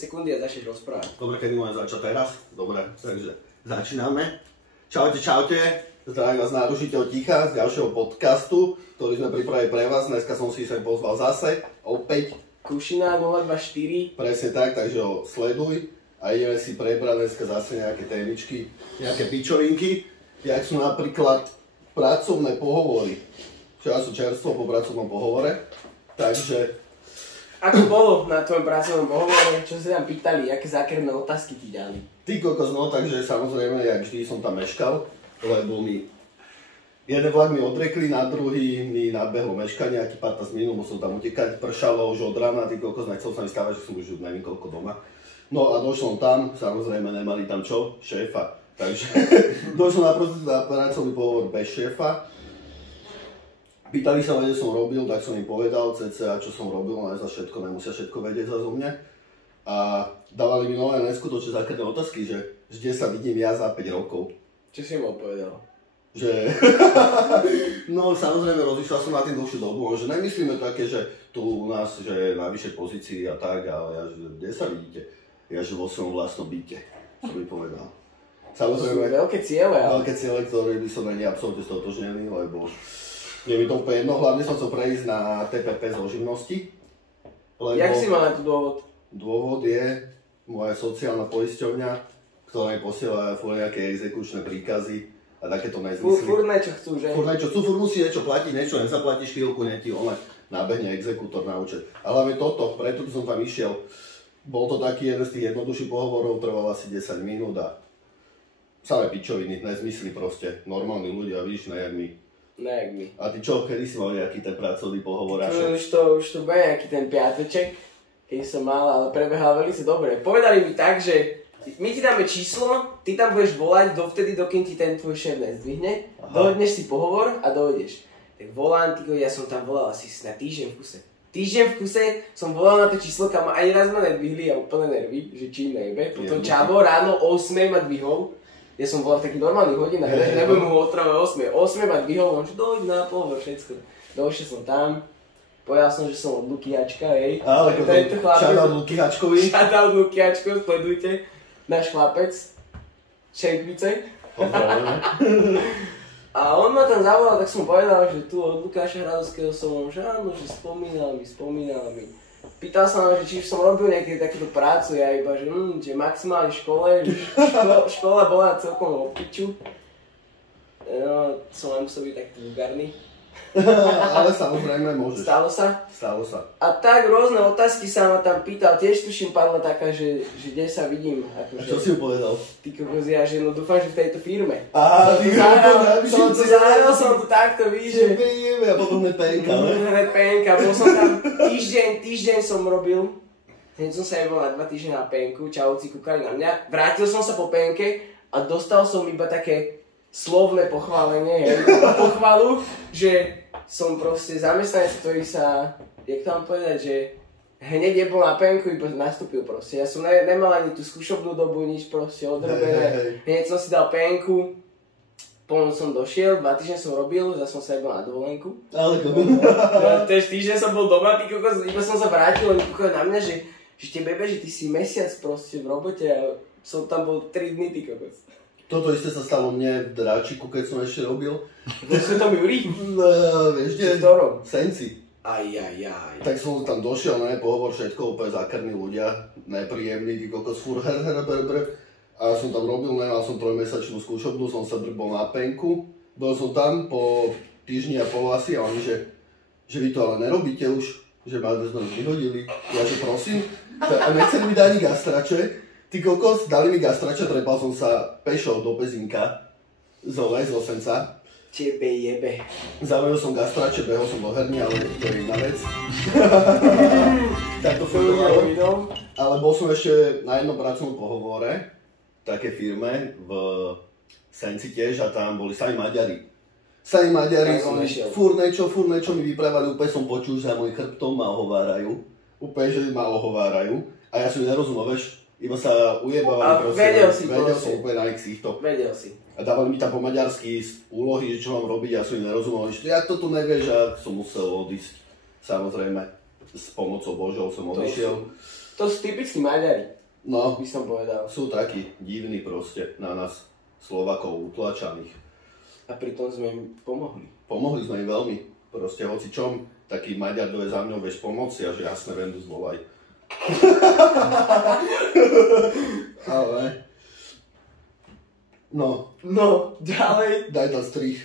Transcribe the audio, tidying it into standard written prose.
sekundy a začneš rozprávať. Dobre, kedy môžem začať teraz? Dobre, takže začíname. Čaute. Zdravím vás nárušiteľ ticha z ďalšieho podcastu, ktorý sme pripravili pre vás. Dneska som si sem pozval zase, opäť. Kušina 024. Presne tak, takže ho sleduj. A ideme si prebrať dneska zase nejaké témičky, nejaké pičovinky. Jak sú napríklad pracovné pohovory. Včera sú čerstvo po pracovnom pohovore. Takže... Ako bolo na tvojom pracovnom pohovore? Čo sa tam pýtali? Aké zákerné otázky ti dali? Ty kokos, no takže samozrejme, jak vždy som tam meškal, lebo mi jeden vlak mi odrekli, na druhý mi nadbehlo meškanie, aký 15 minút, musel tam utekať, pršalo už od rána, ty kokos, nechcel sa mi stávať, že som už neviem koľko doma. No a došlo tam, samozrejme nemali tam čo? Šéfa. Takže došlo na pracovný pohovor bez šéfa. Pýtali sa ma, kde som robil, tak som im povedal cca, čo som robil, ale za všetko nemusia všetko vedieť zo mňa. A dávali mi nové neskutočne zákerné otázky, že kde sa vidím ja za 5 rokov. Čo si im odpovedal? Že... no samozrejme rozmýšľal som na tým dlhšiu dobu, že nemyslíme také, že tu u nás, že je na vyššej pozícii a tak, ale ja, že kde sa vidíte? Ja, že vo svojom vlastnom byte, som mi povedal. Samozrejme, veľké ciele, ale... Veľké ciele, ktoré by som není absolútne stotožnený, lebo je mi to úplne jedno, hlavne som chcel prejsť na TPP zo živnosti. Lebo... Jak si mal na to dôvod? Dôvod je moja sociálna poisťovňa, ktorá mi posiela nejaké exekučné príkazy a takéto nezmysly. Furt niečo chcú, že? Furt niečo chcú, furt musí niečo platiť, niečo nezaplatíš chvíľku, neti on nábehne exekútor na účet. Ale hlavne toto, preto som tam išiel. Bol to taký jeden z tých jednoduchších pohovorov, trval asi 10 minút a samé pičoviny, nezmysly proste. Normálni ľudia, víš, nejak my. Nejak my. A ty čo, kedy si mal nejaký ten pracovný pohovor? Už to bude nejaký ten piateček, keď som mal, ale prebehal veľmi dobre. Povedali mi tak, že my ti dáme číslo, ty tam budeš volať dovtedy, dokým ti ten tvoj šéf nezdvihne, dohodneš si pohovor a dojdeš. Tak volám, ja som tam volal asi na týždeň v kuse. Týždeň v kuse som volal na to číslo, kam ani raz ma nedvihli a úplne nervy, že čím nejbe. Potom Čavo ráno o 8 ma dvihol. Ja som volal v takých normálnych hodinách, že nebudem mu otravať 8. 8 ma dvihol, on že dojď na pohovor, všetko. Došiel som tam, povedal som, že som od Lukiačka, hej. Ale shoutout Lukiačkovi. Shoutout Lukiačko, sledujte. Náš chlapec, Šenkvice. A on ma tam zavolal, tak som povedal, že tu od Lukáša Hradovského som, že áno, že spomínal mi. Pýtal sa ma, že či už som robil niekedy takúto prácu, ja iba, že maximálne v škole, že škola bola celkom o piču. No, som len musel byť taký vulgárny. Ale samozrejme môžeš. Stalo sa. A tak rôzne otázky sa ma tam pýtal, tiež tuším padla taká, že kde sa vidím. Akože, a čo si mu povedal? Ty kokos, ja, že no dúfam, že v tejto firme. Aha, som to zahral, som to takto, víš, že... A potom PNK, ne? PNK, bol som tam týždeň som robil. Hneď som sa jebol na 2 týždne na PNK, čauci kúkali na mňa. Vrátil som sa po PNK a dostal som iba také slovné pochválenie, pochvalu, že som proste zamestnanec, ktorý sa, jak to mám povedať, že hneď jebol na PNK, iba nastúpil proste. Ja som nemal ani tú skúšobnú dobu, nič proste odrobené. Hneď som si dal PNK, potom som došiel, 2 týždne som robil, zase som sa jebol na dovolenku. Ale Tež týždeň som bol doma, ty kokos, iba som sa vrátil, oni kúkali na mňa, že tebe, že ty si mesiac proste v robote a som tam bol 3 dny, ty kokos. Toto isté sa stalo mne v Dráčiku, keď som ešte robil. Vo Svetom Júri? Vieš, kde? V ktorom? Senci. Aj. Tak som tam došiel, pohovor, všetko, úplne zákerní ľudia, nepríjemní, ty kokos, furt brr. A som tam robil, mal som 3-mesačnú skúšobnú, som sa drbol na penku. Bol som tam po týždni a pol asi a oni, že vy to ale nerobíte už, že ma nás vyhodili. Ja že prosím, a nechceli mi dať ani gastrače. Ty kokos, dali mi gastrača, trepal som sa pešo do Pezinka, z Osenca. Tebe jebe. Zavedol som gastrače, behol som do herny, ale to je jedna vec. Tak to fungovalo. Ale bol som ešte na jednom pracovnom pohovore, v takej firme, v Senci tiež, a tam boli sami Maďari. Furt niečo mi vyprávali, úplne som počul, že za môj chrbtom ma ohovárajú. Úplne, že ma ohovárajú. A ja som nerozumel, vieš. Iba sa ujebávali proste. Vedel som úplne na ich síchto. Vedel si. A dávali mi tam po maďarsky úlohy, že čo mám robiť, ja som im nerozumel. Že jak to tu nevieš, a som musel odísť. Samozrejme, s pomocou Božou som odišiel. To sú typickí Maďari, No, by som povedal. sú takí divní proste na nás, Slovakov, utlačaných. A pritom sme im pomohli. Pomohli sme im veľmi, proste hoci čom, taký Maďar dojde za mňou, vieš pomôcť a že jasne vendu zvolaj. Ale... No, No, ďalej. daj tam strich.